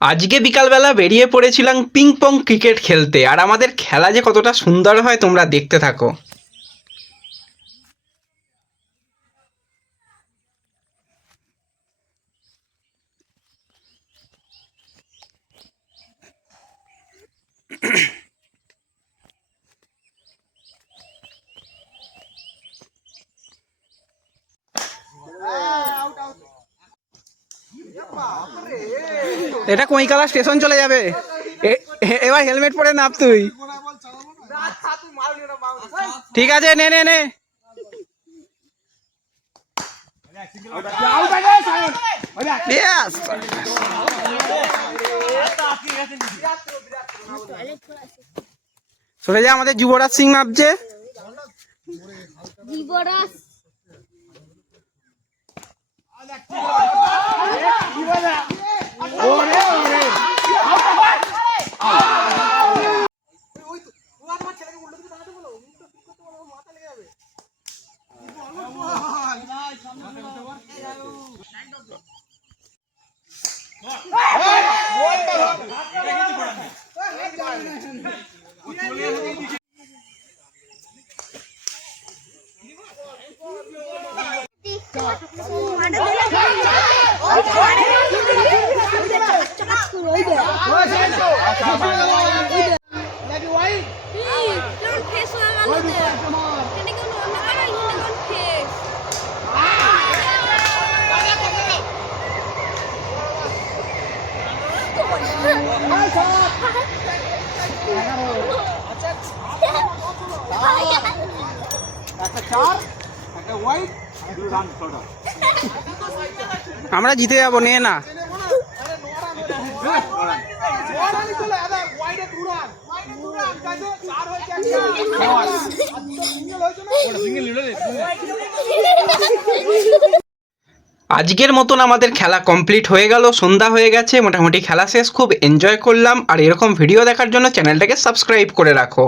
আজকে বিকালবেলা বেরিয়ে পড়েছিলাম পিং পং ক্রিকেট খেলতে, আর আমাদের খেলা যে কতটা সুন্দর হয় তোমরা দেখতে থাকো। এটা কৈকালা স্টেশন চলে যাবে। এবার হেলমেট পরে নাপ তুই। ঠিক আছে, নে নে নে। Yes! সরে যা, আমাদের যুবরাজ সিং নামছে। যুবরাজ আমরা জিতে যাবো, নে না। আজকের মতন আমাদের খেলা কমপ্লিট হয়ে গেল, সন্ধ্যা হয়ে গেছে, মোটামুটি খেলা শেষ। খুব এনজয় করলাম, আর এরকম ভিডিও দেখার জন্য চ্যানেলটাকে সাবস্ক্রাইব করে রাখো।